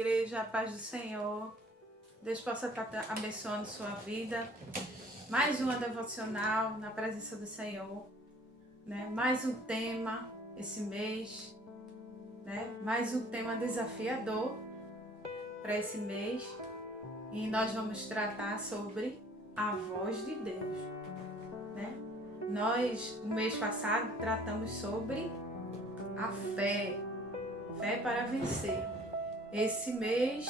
igreja, a paz do Senhor. Deus possa estar abençoando sua vida. Mais uma devocional na presença do Senhor, né? Mais um tema esse mês, né? Mais um tema desafiador para esse mês. E nós vamos tratar sobre a voz de Deus, né? Nós, no mês passado, tratamos sobre a fé para vencer. Esse mês,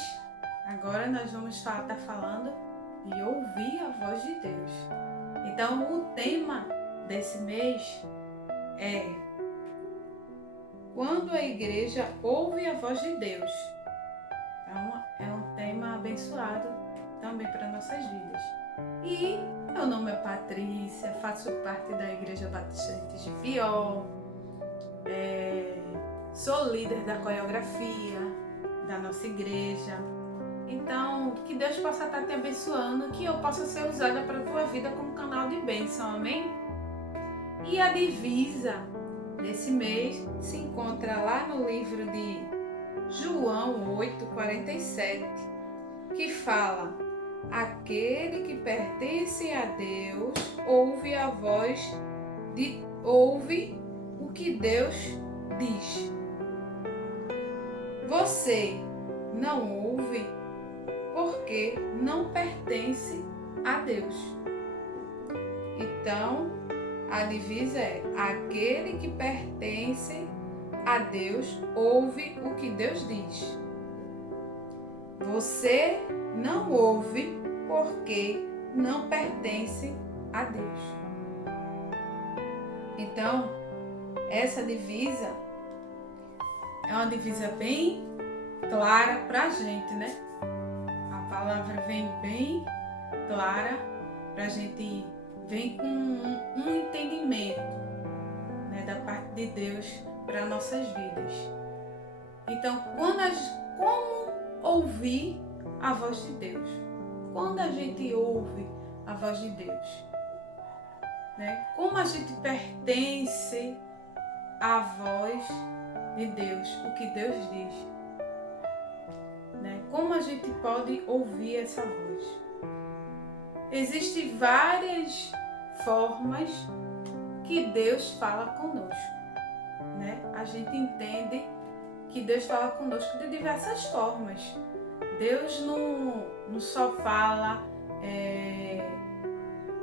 agora nós vamos estar falando de ouvir a voz de Deus. Então, o tema desse mês é quando a igreja ouve a voz de Deus. É um tema abençoado também para nossas vidas. E meu nome é Patrícia, faço parte da Igreja Batista de Pior, sou líder da coreografia da nossa igreja. Então, que Deus possa estar te abençoando, que eu possa ser usada para a tua vida como canal de bênção, amém? E a divisa desse mês se encontra lá no livro de João 8:47, que fala: aquele que pertence a Deus ouve a voz ouve o que Deus diz. Você não ouve porque não pertence a Deus. Então, a divisa é: aquele que pertence a Deus ouve o que Deus diz. Você não ouve porque não pertence a Deus. Então, essa divisa é uma divisa bem clara para a gente, né? A palavra vem bem clara para a gente, vem com um entendimento, né, da parte de Deus para nossas vidas. Então, como ouvir a voz de Deus? Quando a gente ouve a voz de Deus, né? Como a gente pertence à voz de Deus, o que Deus diz, né? Como a gente pode ouvir essa voz? Existem várias formas que Deus fala conosco, né? A gente entende que Deus fala conosco de diversas formas. Deus não só fala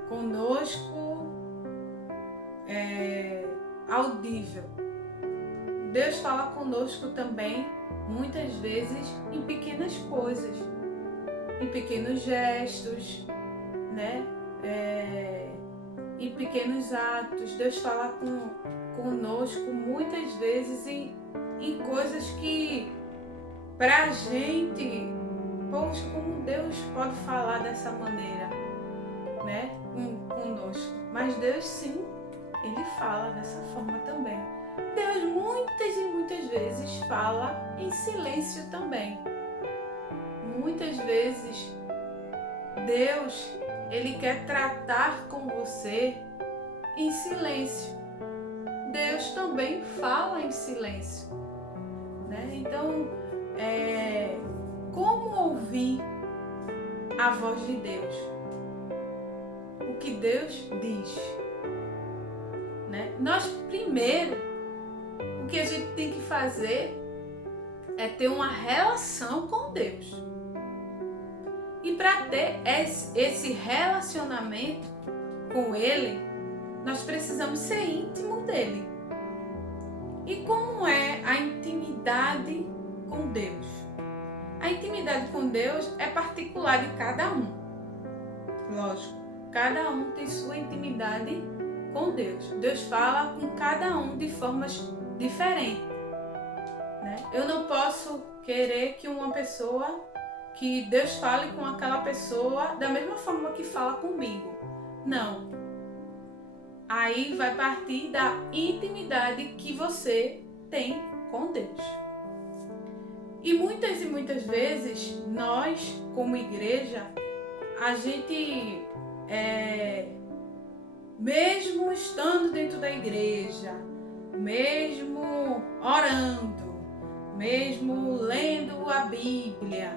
conosco audível. Deus fala conosco também, muitas vezes, em pequenas coisas, em pequenos gestos, né? Em pequenos atos. Deus fala conosco muitas vezes em coisas que, pra gente, poxa, como Deus pode falar dessa maneira, né? Conosco. Mas Deus, sim, Ele fala dessa forma também. Deus muitas e muitas vezes fala em silêncio também. Muitas vezes Deus, Ele quer tratar com você em silêncio. Deus também fala em silêncio, né? Então, como ouvir a voz de Deus? O que Deus diz, né? Nós primeiro, o que a gente tem que fazer é ter uma relação com Deus. E para ter esse relacionamento com Ele, nós precisamos ser íntimo dele. E como é a intimidade com Deus? A intimidade com Deus é particular de cada um. Lógico, cada um tem sua intimidade com Deus. Deus fala com cada um de formas diferentes, né? Eu não posso querer que Deus fale com aquela pessoa da mesma forma que fala comigo. Não. Aí vai partir da intimidade que você tem com Deus. E muitas vezes nós, como igreja, a gente, mesmo estando dentro da igreja, mesmo orando, mesmo lendo a Bíblia,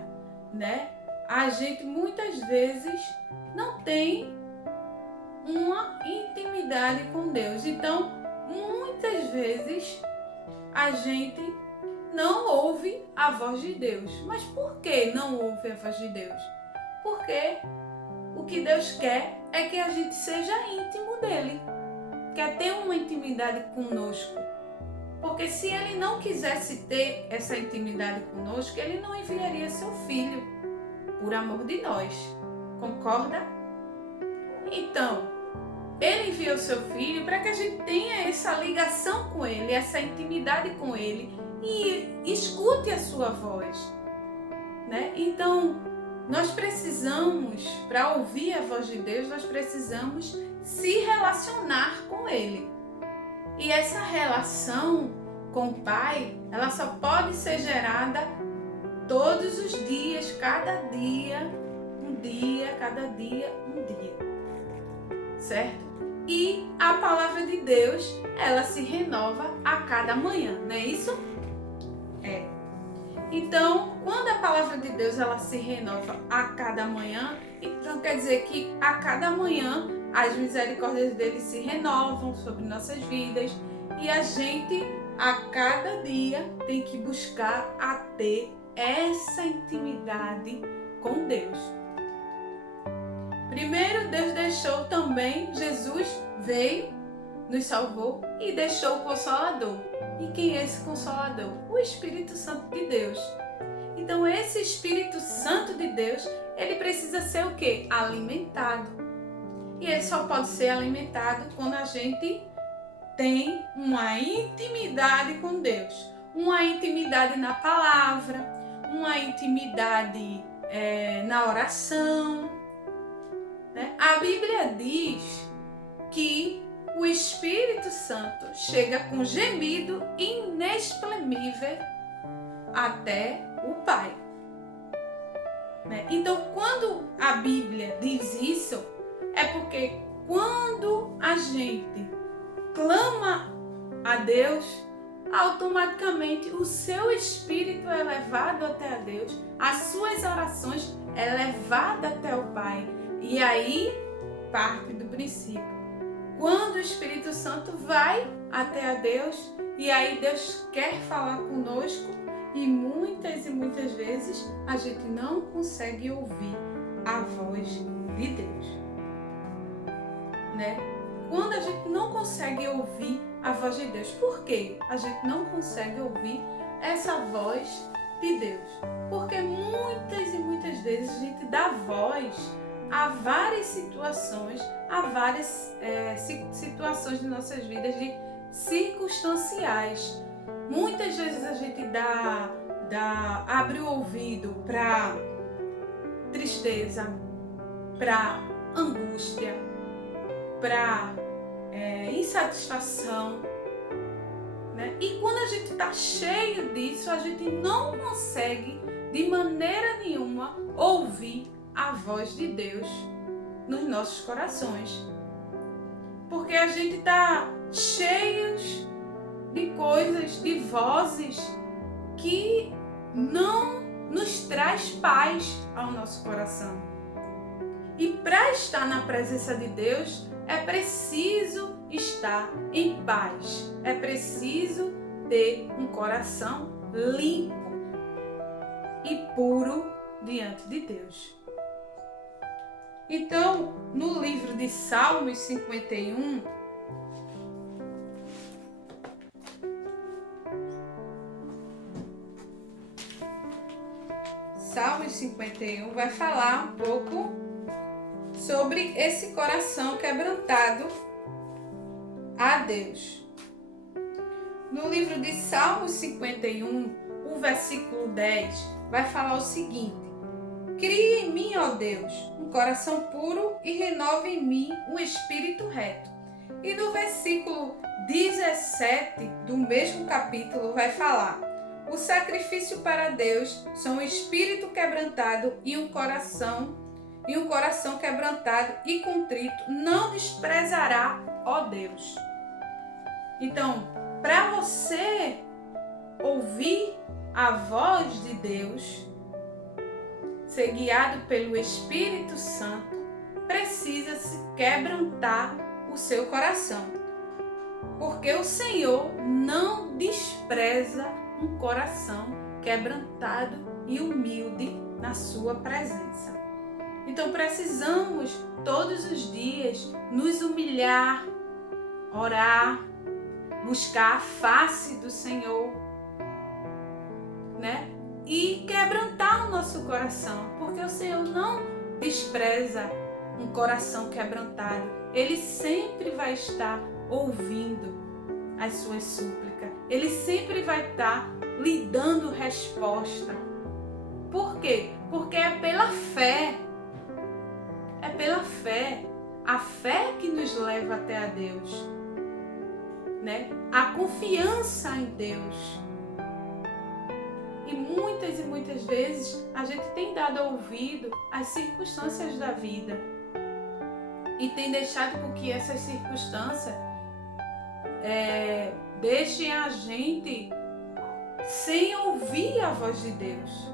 né? A gente muitas vezes não tem uma intimidade com Deus. Então, muitas vezes a gente não ouve a voz de Deus. Mas por que não ouve a voz de Deus? Porque o que Deus quer é que a gente seja íntimo dele, quer ter uma intimidade conosco. Porque se ele não quisesse ter essa intimidade conosco, ele não enviaria seu filho por amor de nós. Concorda? Então, ele enviou seu filho para que a gente tenha essa ligação com ele, essa intimidade com ele e escute a sua voz, né? Então, nós precisamos, para ouvir a voz de Deus, nós precisamos se relacionar com ele. E essa relação com o Pai, ela só pode ser gerada todos os dias, cada dia, cada dia, um dia. Certo? E a palavra de Deus, ela se renova a cada manhã, não é isso? É. Então, quando a palavra de Deus ela se renova a cada manhã, então quer dizer que a cada manhã as misericórdias dele se renovam sobre nossas vidas e a gente a cada dia tem que buscar a ter essa intimidade com Deus. Primeiro, Deus deixou também, Jesus veio, nos salvou e deixou o Consolador. E quem é esse Consolador? O Espírito Santo de Deus. Então, esse Espírito Santo de Deus, ele precisa ser o quê? Alimentado. E ele só pode ser alimentado quando a gente tem uma intimidade com Deus. Uma intimidade na palavra, uma intimidade na oração. Né? A Bíblia diz que o Espírito Santo chega com gemido inexprimível até o Pai. Né? Então, quando a Bíblia diz isso, é porque quando a gente clama a Deus, automaticamente o seu espírito é levado até a Deus, as suas orações é levada até o Pai. E aí parte do princípio. Quando o Espírito Santo vai até a Deus, e aí Deus quer falar conosco, e muitas vezes a gente não consegue ouvir a voz de Deus. Né? Quando a gente não consegue ouvir a voz de Deus, por quê? A gente não consegue ouvir essa voz de Deus. Porque muitas vezes a gente dá voz a várias situações, situações de nossas vidas de circunstanciais. Muitas vezes a gente abre o ouvido para tristeza, para angústia, para insatisfação, né? E quando a gente está cheio disso, a gente não consegue de maneira nenhuma ouvir a voz de Deus nos nossos corações, porque a gente está cheios de coisas, de vozes que não nos traz paz ao nosso coração. E para estar na presença de Deus é preciso estar em paz, é preciso ter um coração limpo e puro diante de Deus. Então, no livro de Salmos 51, Salmos 51 vai falar um pouco sobre esse coração quebrantado a Deus. No livro de Salmos 51, o versículo 10 vai falar o seguinte: cria em mim, ó Deus, um coração puro e renova em mim um espírito reto. E no versículo 17 do mesmo capítulo vai falar: o sacrifício para Deus são um espírito quebrantado e um coração quebrantado e contrito não desprezará, ó Deus. Então, para você ouvir a voz de Deus, ser guiado pelo Espírito Santo, precisa se quebrantar o seu coração. Porque o Senhor não despreza um coração quebrantado e humilde na sua presença. Então precisamos todos os dias nos humilhar, orar, buscar a face do Senhor, né? E quebrantar o nosso coração, porque o Senhor não despreza um coração quebrantado. Ele sempre vai estar ouvindo as suas súplicas. Ele sempre vai estar lhe dando resposta. Por quê? Porque é pela fé. É pela fé. A fé que nos leva até a Deus, né? A confiança em Deus. E muitas vezes a gente tem dado ouvido às circunstâncias da vida e tem deixado com que essas circunstâncias deixem a gente sem ouvir a voz de Deus.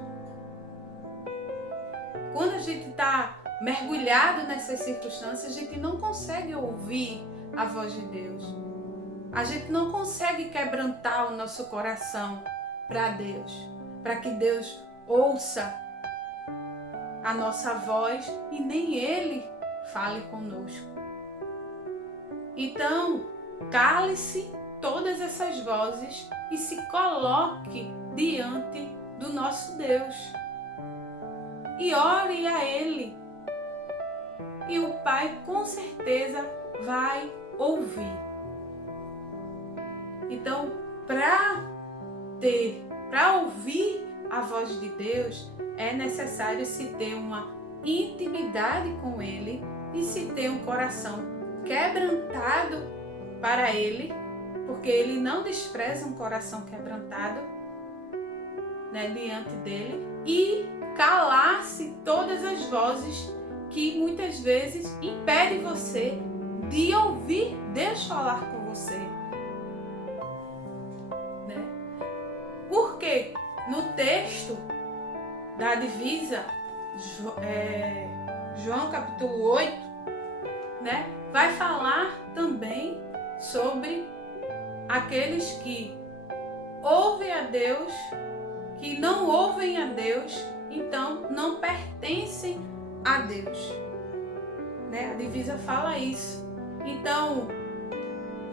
Quando a gente está mergulhado nessas circunstâncias, a gente não consegue ouvir a voz de Deus. A gente não consegue quebrantar o nosso coração para Deus, para que Deus ouça a nossa voz e nem Ele fale conosco. Então, cale-se todas essas vozes e se coloque diante do nosso Deus. E ore a Ele. E o Pai com certeza vai ouvir. Então, para ouvir a voz de Deus, é necessário se ter uma intimidade com Ele e se ter um coração quebrantado para Ele, porque Ele não despreza um coração quebrantado, né, diante dele, e calar-se todas as vozes que muitas vezes impedem você de ouvir Deus falar com você. Né? Porque no texto da divisa, João capítulo 8, né, vai falar também sobre aqueles que ouvem a Deus, que não ouvem a Deus, então não pertencem a Deus. Né? A divisa fala isso. Então,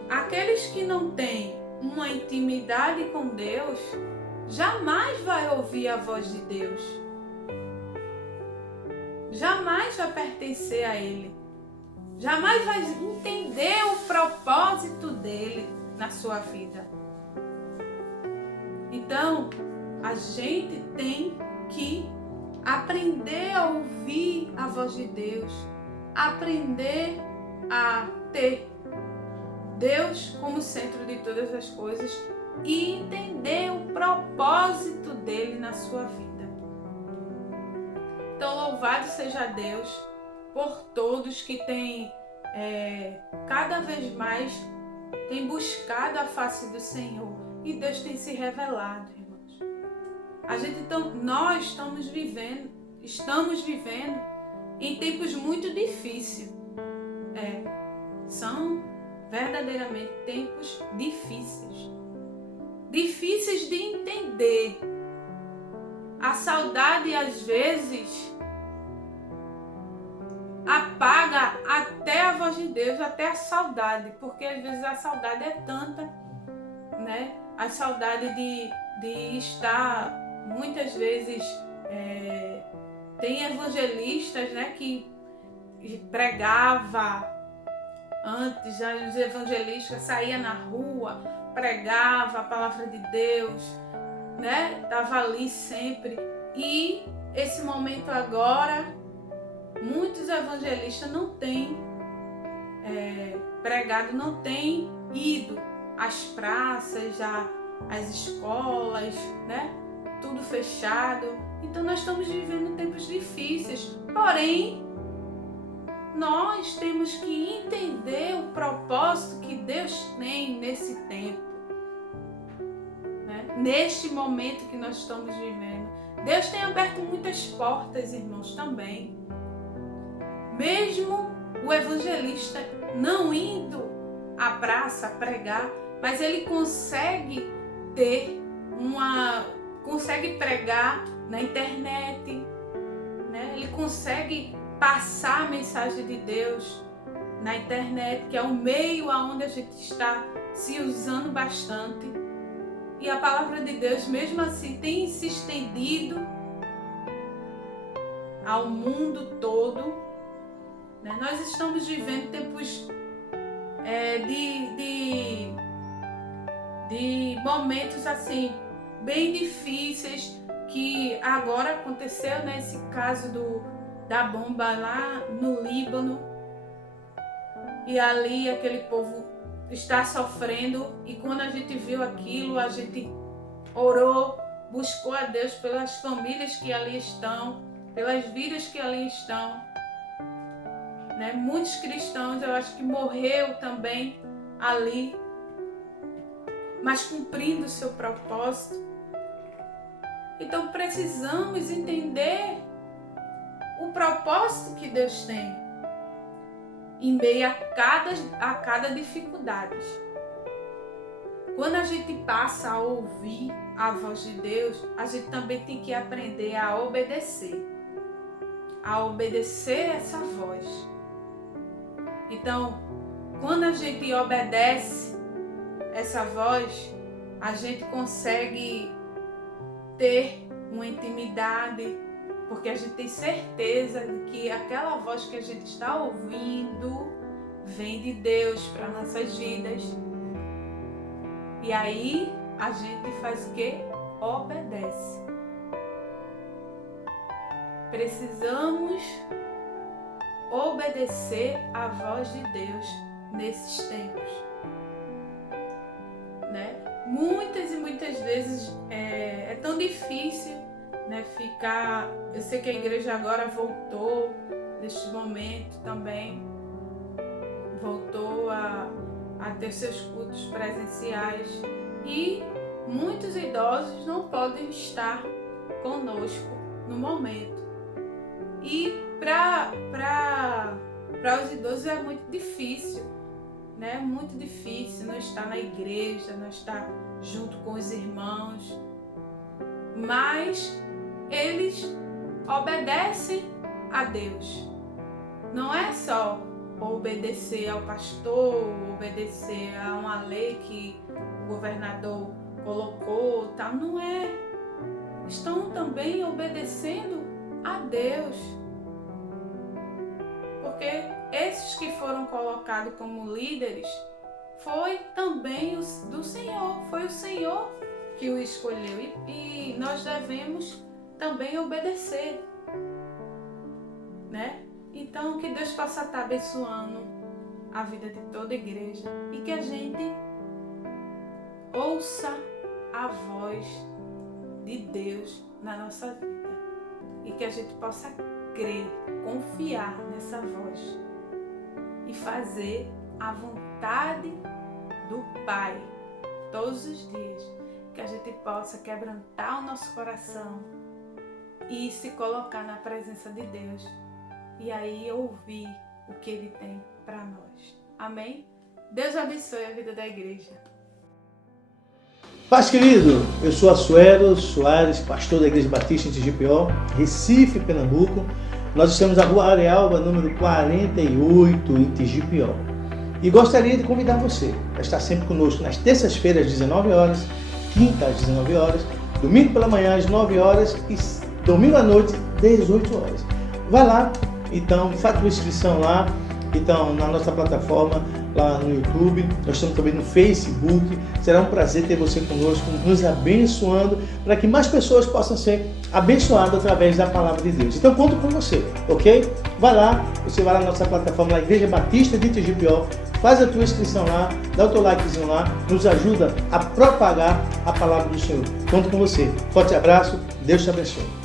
aqueles que não têm uma intimidade com Deus, jamais vai ouvir a voz de Deus. Jamais vai pertencer a Ele. Jamais vai entender o propósito dele na sua vida. Então, a gente tem que aprender a ouvir a voz de Deus, aprender a ter Deus como centro de todas as coisas e entender o propósito dele na sua vida. Então, louvado seja Deus por todos que têm cada vez mais tem buscado a face do Senhor e Deus tem se revelado, irmãos. Nós estamos vivendo em tempos muito difíceis. São verdadeiramente tempos difíceis. Difíceis de entender. A saudade às vezes apaga até a voz de Deus, até a saudade, porque às vezes a saudade é tanta, né? A saudade de estar, muitas vezes, tem evangelistas, né, que pregava antes, já os evangelistas saíam na rua, pregava a palavra de Deus, né? Estava ali sempre. E esse momento agora, muitos evangelistas não têm pregado, não têm ido às praças, às escolas, né? Tudo fechado. Então nós estamos vivendo tempos difíceis. Porém, nós temos que entender o propósito que Deus tem nesse tempo. Né? neste momento que nós estamos vivendo. Deus tem aberto muitas portas, irmãos, também. Mesmo o evangelista não indo à praça pregar, mas ele consegue consegue pregar na internet, né? Ele consegue passar a mensagem de Deus na internet, que é o meio aonde a gente está se usando bastante. E a palavra de Deus, mesmo assim, tem se estendido ao mundo todo, né? Nós estamos vivendo tempos de momentos assim bem difíceis, que agora aconteceu, né, esse caso da bomba lá no Líbano, e ali aquele povo está sofrendo, e quando a gente viu aquilo, a gente orou, buscou a Deus pelas famílias que ali estão, pelas vidas que ali estão, né? Muitos cristãos, eu acho que morreu também ali, mas cumprindo o seu propósito. Então precisamos entender o propósito que Deus tem em meio a cada dificuldade. Quando a gente passa a ouvir a voz de Deus, a gente também tem que aprender a obedecer essa voz. Então, quando a gente obedece essa voz, a gente consegue ter uma intimidade, porque a gente tem certeza de que aquela voz que a gente está ouvindo vem de Deus para nossas vidas. E aí a gente faz o quê? Obedece. Precisamos obedecer à voz de Deus nesses tempos, né? Muitas e muitas vezes é tão difícil, né, ficar. Eu sei que a igreja agora voltou neste momento também, voltou a ter seus cultos presenciais, e muitos idosos não podem estar conosco no momento. E para os idosos é muito difícil, né? Muito difícil não estar na igreja, não estar junto com os irmãos, mas eles obedecem a Deus. Não é só obedecer ao pastor, obedecer a uma lei que o governador colocou, tal. Não é. Estão também obedecendo a Deus. Porque esses que foram colocados como líderes foi também do Senhor. Foi o Senhor que o escolheu. E nós devemos também obedecer, né? Então, que Deus possa estar abençoando a vida de toda a igreja e que a gente ouça a voz de Deus na nossa vida e que a gente possa crer, confiar nessa voz e fazer a vontade do Pai todos os dias, que a gente possa quebrantar o nosso coração e se colocar na presença de Deus e aí ouvir o que Ele tem para nós. Amém? Deus abençoe a vida da igreja. Paz, querido, eu sou Asuero Soares, pastor da Igreja Batista em TGPO, Recife, Pernambuco. Nós estamos na Rua Arealva, número 48, em TGPO. E gostaria de convidar você a estar sempre conosco nas terças-feiras, às 19 horas, quinta às 19 horas, domingo pela manhã às 9 horas e domingo à noite, 18 horas. Vai lá, então, faz tua inscrição lá, então, na nossa plataforma, lá no YouTube, nós estamos também no Facebook. Será um prazer ter você conosco, nos abençoando, para que mais pessoas possam ser abençoadas através da palavra de Deus. Então, conto com você, ok? Vai lá, você vai lá na nossa plataforma, na Igreja Batista de TGPO, faz a tua inscrição lá, dá o teu likezinho lá, nos ajuda a propagar a palavra do Senhor. Conto com você. Forte abraço, Deus te abençoe.